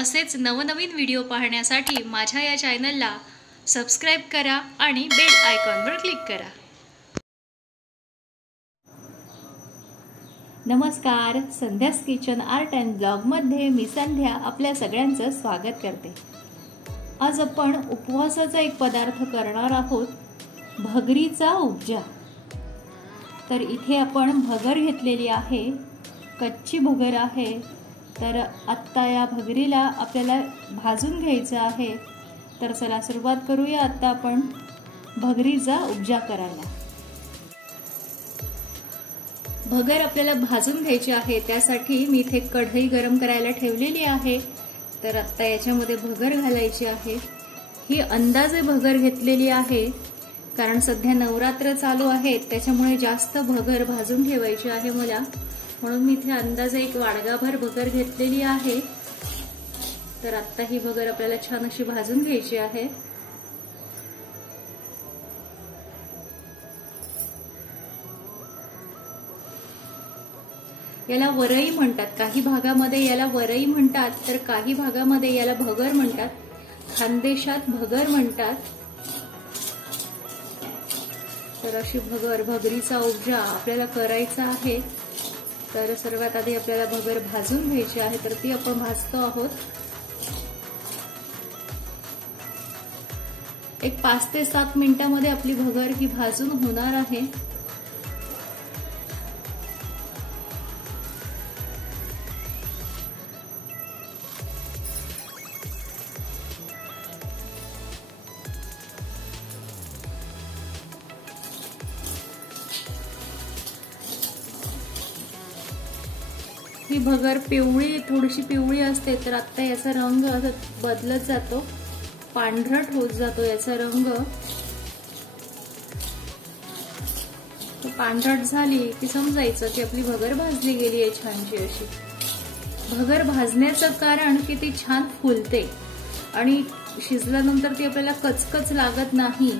असेच नवनवीन व्हिडिओ पाहण्यासाठी माझ्या या चॅनलला सबस्क्राइब करा आणि बेल आयकॉनवर क्लिक करा। नमस्कार, संध्यास किचन आर्ट अँड ब्लॉग मध्ये मी संध्या आपल्या सगळ्यांचं स्वागत करते। आज आपण उपवासाचा एक पदार्थ करणार आहोत, भगरीचा उपजा। तर इथे आपण भगर घेतलेली आहे, कच्ची भगर आहे। तर आत्ता या भगरीला आपल्याला भाजून घ्यायचं आहे। तर चला सुरुवात करूया आता आपण भगरीचा उपजा करायला। भगर आपल्याला भाजून घ्यायची आहे, त्यासाठी मी इथे कढई गरम करायला ठेवलेली आहे। तर आता याच्यामध्ये भगर घालायची आहे। ही अंदाजे भगर घेतलेली आहे, कारण सध्या नवरात्र चालू आहे, त्याच्यामुळे जास्त भगर भाजून ठेवायची आहे मला, म्हणून मी इथे अंदाजे एक वाडगाभर भगर घेतलेली आहे। तर आता ही भगर आपल्याला छान अशी भाजून घ्यायची आहे। याला वरई म्हणतात, काही भागामध्ये याला वरई म्हणतात, तर काही भागामध्ये याला भगर म्हणतात, खानदेशात भगर म्हणतात। तर अशी भगरीचा उपजा आपल्याला करायचा आहे। तर सर्वात आधी आपल्याला भगर भाजून घ्यायची आहे, तर ती आपण भाजतो आहोत। एक 5 ते 7 मिनिटांमध्ये आपली भगर ही भाजून होणार आहे। ही भगर थोडीशी पिवळी असते, तर आता याचा रंग बदलत जातो, पांढरट होत जातो याचा रंग। पांढरट झाली की समजायचं की आपली भगर भाजली गेली आहे छानशी अशी। भगर भाजण्याचं कारण की ती छान फुलते आणि शिजल्यानंतर ती आपल्याला कचकच लागत नाही,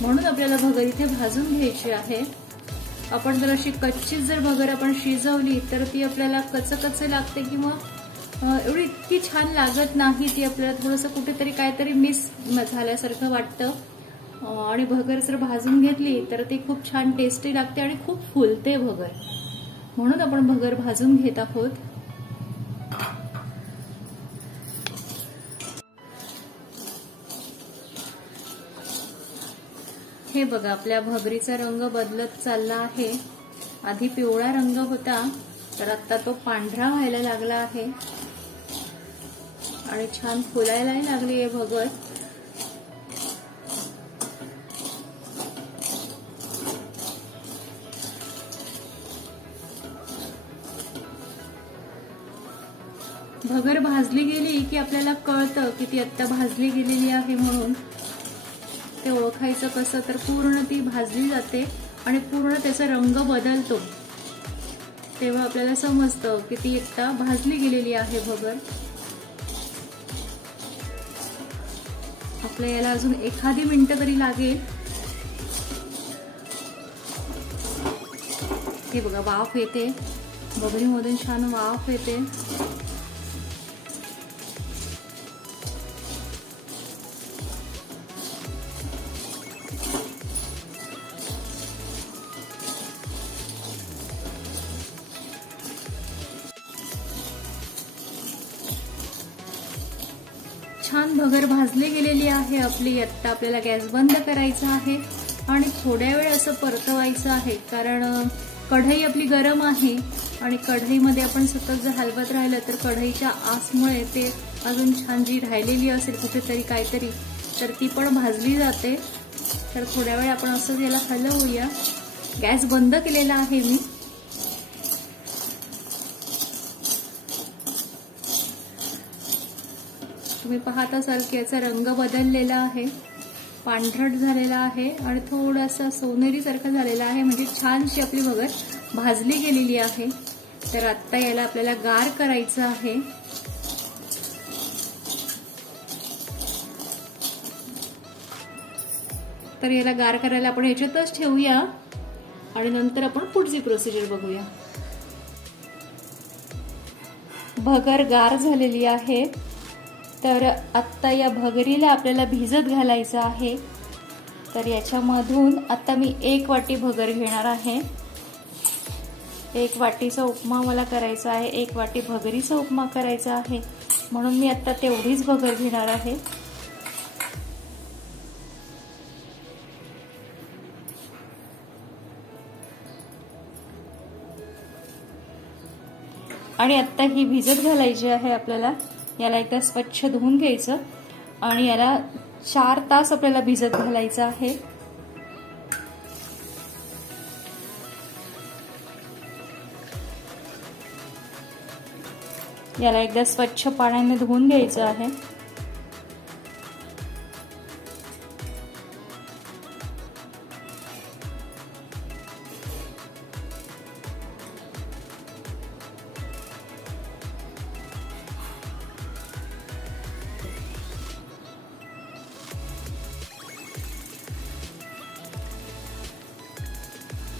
म्हणून आपल्याला भगर इथे भाजून घ्यायची आहे। आपण जर अशी कच्ची जर भगर आपण शिजवली तर ती आपल्याला कचकच लागते, किंवा एवढी इतकी छान लागत नाही, ती आपल्याला थोडंसं कुठेतरी काहीतरी मिस झाल्यासारखं वाटतं। आणि भगर जर भाजून घेतली तर ती खूप छान टेस्टी लागते आणि खूप फुलते भगर, म्हणून आपण भगर भाजून घेत आहोत। हे बघा, आपल्या भगरीचा रंग बदलत चालला आहे। आधी पिवळा रंग होता, तर आता तो पांढरा व्हायला लागला आहे आणि छान फुलायलाही लागली आहे भगर। भगर भाजली गेली की आपल्याला कळतं की ती आता भाजली गेलेली आहे, म्हणून ते ओळखायचं कसं, तर पूर्ण ती भाजली जाते आणि पूर्ण त्याचा रंग बदलतो, तेव्हा आपल्याला समजतं की ती आता भाजली गेलेली आहे भगर। आपल्या याला अजून एखादी मिनिटं तरी लागेल। हे बघा, वाफ येते भगरीमधून, छान वाफ येते। छान भगर भाजली गेलेली आहे आपली। आता आपल्याला गॅस बंद करायचा आहे आणि थोड्या वेळ असं परतवायचं आहे, कारण कढई आपली गरम आहे आणि कढईमध्ये आपण सतत जर हलवत राहिलं तर कढईच्या आसमुळे ते अजून छान जी राहिलेली असेल कुठेतरी काहीतरी, तर ती पण भाजली जाते। तर थोड्या वेळ आपण असं याला हलवूया। गॅस बंद केलेला आहे मी। तुम्ही पाहत असाल की याचा रंग बदललेला आहे, पांढरट झालेला आहे आणि थोडासा सोनेरी सारखा झालेला आहे, म्हणजे छानशी आपली भगर भाजली गेलेली आहे। तर आता याला आपल्याला गार करायचं आहे। तर याला गार करायला आपण ह्याच्यातच ठेवूया आणि नंतर आपण पुढची प्रोसिजर बघूया। भगर गार झालेली आहे तर आत्ता या भगरीला आपल्याला भिजत घालायचं आहे. तर याच्यामधून आता मी 1 वाटी भगर घेणार आहे. 1 वाटीचा उपमा मला करायचा आहे, 1 वाटी भगरीचा उपमा करायचा आहे, म्हणून मी आता तेवढीच भगर घेणार आहे. आणि आता ही भिजत घालायची आहे आपल्याला. याला एकदा स्वच्छ धुवून घ्यायचं आणि याला 4 तास आपल्याला भिजत घालायचं आहे. याला एकदा स्वच्छ पाण्याने धुवून घ्यायचं आहे.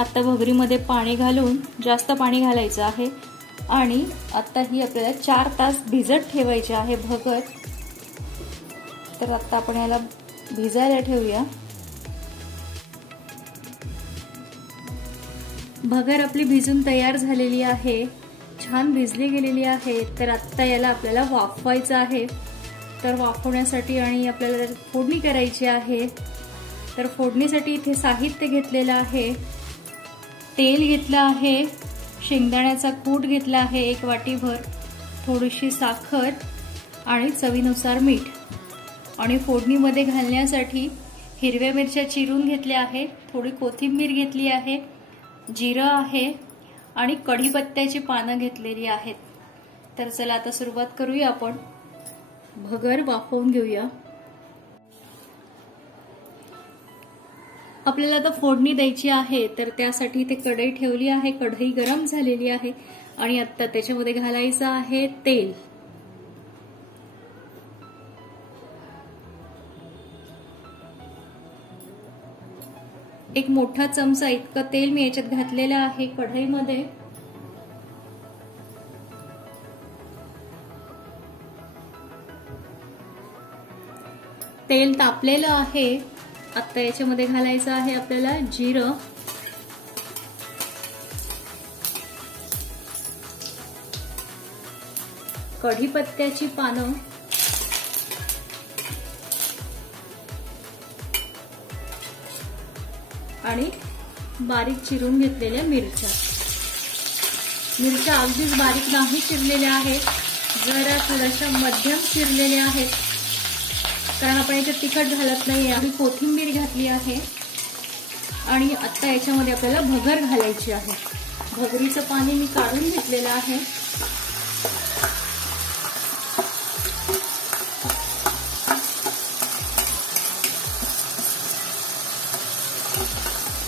आता भगरीमध्ये पाणी घालून, जास्त पाणी घालायचं आहे आणि आता ही आपल्याला 4 तास भिजत ठेवायची आहे भगर. तर आता आपण याला भिजायला ठेवूया. भगर आपली भिजून तयार झालेली आहे, छान भिजली गेलेली आहे. तर आता याला आपल्याला वाफवायचं आहे. तर वाफवण्यासाठी आणि आपल्याला फोडणी करायची आहे. तर फोडणीसाठी इथे साहित्य घेतलेलं आहे. तेल घेतलं आहे, शेंगदाण्याचा कूट घेतला आहे 1 वाटीभर, थोडीशी साखर आणि चवीनुसार मीठ. आणि फोडणीमध्ये घालण्यासाठी हिरव्या मिरच्या चिरून घेतल्या आहेत, थोडी कोथिंबीर घेतली आहे, जिरं आहे आणि कढीपत्त्याची पानं घेतलेली आहेत. तर चला आता सुरुवात करूया. आपण भगर वाफवून घेऊया. आपल्याला आता फोडणी द्यायची आहे. तर त्यासाठी इथे कढई ठेवली आहे. कढई गरम झालेली आहे आणि आता त्याच्यामध्ये घालायचं आहे तेल. एक मोठा चमचा इतकं तेल मी याच्यात घातलेलं आहे कढईमध्ये. तेल तापलेलं आहे. आता याच्यामध्ये घालायचं आहे आपल्याला जिरं, कढीपत्त्याची पानं, आणि बारीक चिरून घेतलेल्या मिरच्या. मिरच्या अगदीच बारीक नाही चिरलेल्या आहेत, जरा थोड्याशा मध्यम चिरलेल्या आहेत, कारण आपण याच्यात तिखट घालत नाही. आणि कोथिंबीर घातली आहे. आणि आता याच्यामध्ये आपल्याला भगर घालायची आहे. भगरीचं पाणी मी काढून घेतलेलं आहे.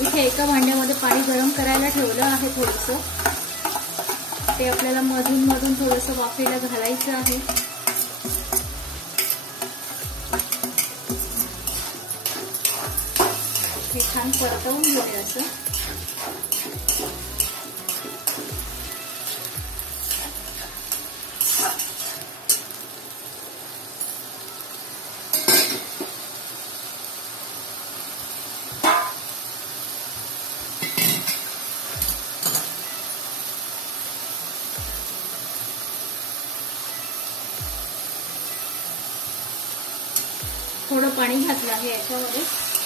इथे एका भांड्यामध्ये पाणी गरम करायला ठेवलं आहे थोडंसं. ते आपल्याला मधून मधून थोडंसं वाफेला घालायचं आहे. हे छान परतवून घेऊया असं. थोडं पाणी घातलं आहे याच्यामध्ये,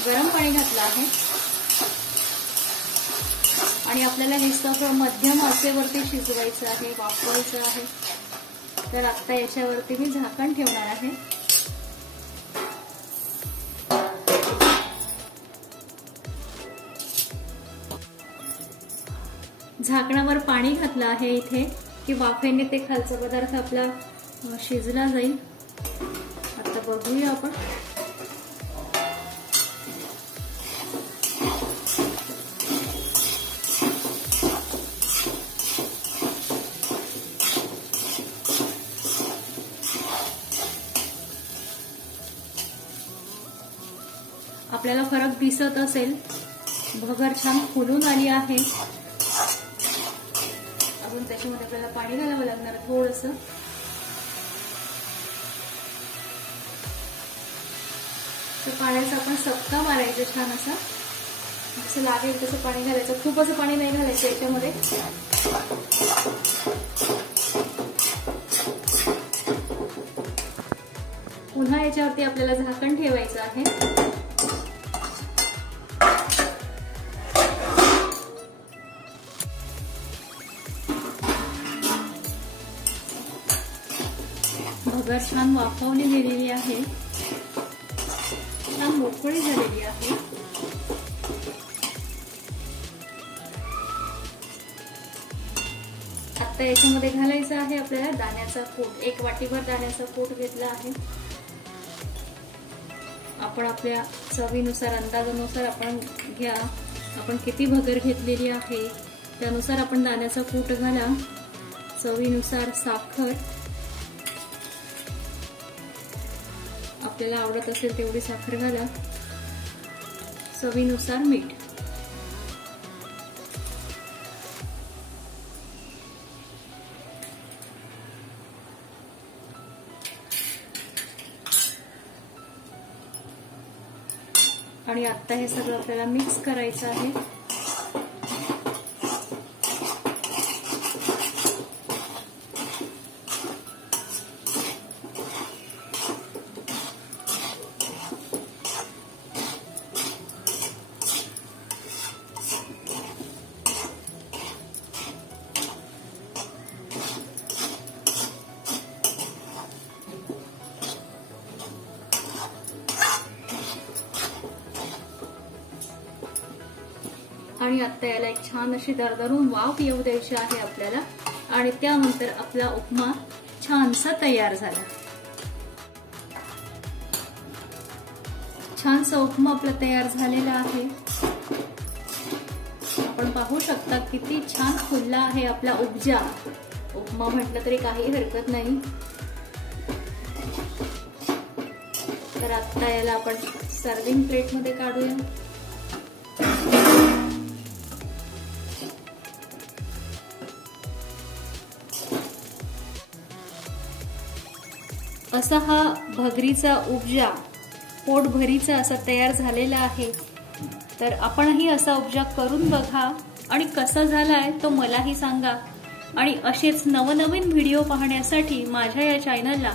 गरम पाणी घातलं आहे. आणि आपल्याला हे सगळं मध्यम आचेवरती शिजवायचं आहे, वाफवायचं आहे. तर आता याच्यावरती मी झाकण ठेवणार आहे. झाकणावर पाणी घातलं आहे इथे की वाफेने ते खालचा पदार्थ आपला शिजला जाईल. आता बघूया आपण. आपल्याला फरक दिसत असेल, भगर छान फुलून आली आहे. अजून त्याच्यामध्ये आपल्याला पाणी घालावं लागणार थोडंसं. तर पाण्याचा आपण सबका मारायचं छान असा, जसं लागेल तसं पाणी घालायचं. खूप असं पाणी नाही घालायचं याच्यामध्ये. पुन्हा याच्यावरती आपल्याला झाकण ठेवायचं आहे. भगर छान वाफवली गेलेली आहे, छान मोकळी झालेली आहे. आता याच्यामध्ये घालायचं आहे आपल्याला दाण्याचा कूट. 1 वाटीभर दाण्याचा कूट घेतला आहे. आपण आपल्या चवीनुसार, अंदाजानुसार आपण घ्या. आपण किती भगर घेतलेली आहे त्यानुसार आपण दाण्याचा कूट घाला. चवीनुसार साखर, आपल्याला आवडत असेल तेवढी साखर घाला. चवीनुसार मीठ. आणि आता हे सगळं आपल्याला मिक्स करायचं आहे. आणि आता याला एक छान अशी दरदरून वाफ येऊ द्यायची आहे आपल्याला. आणि त्यानंतर आपला उपमा छानसा तयार झाला. छानसा उपमा आपला तयार झालेला आहे. आपण पाहू शकता किती छान फुलला आहे आपला उपजा. उपमा म्हटलं तरी काही हरकत नाही. तर आता याला आपण सर्विंग प्लेट मध्ये काढूया. असा हा भगरीचा उपजा पोटभरीचा असा तयार झालेला आहे. तर आपणही असा उपजा करून बघा आणि कसा झालाय तो मलाही सांगा. आणि असेच नवनवीन व्हिडिओ पाहण्यासाठी माझ्या या चॅनलला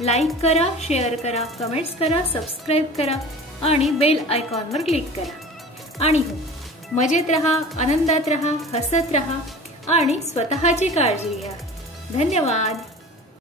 लाईक करा, शेअर करा, कमेंट्स करा, सबस्क्राईब करा आणि बेल आयकॉनवर क्लिक करा. आणि हो, मजेत रहा, आनंदात रहा, हसत रहा आणि स्वतःची काळजी घ्या. धन्यवाद.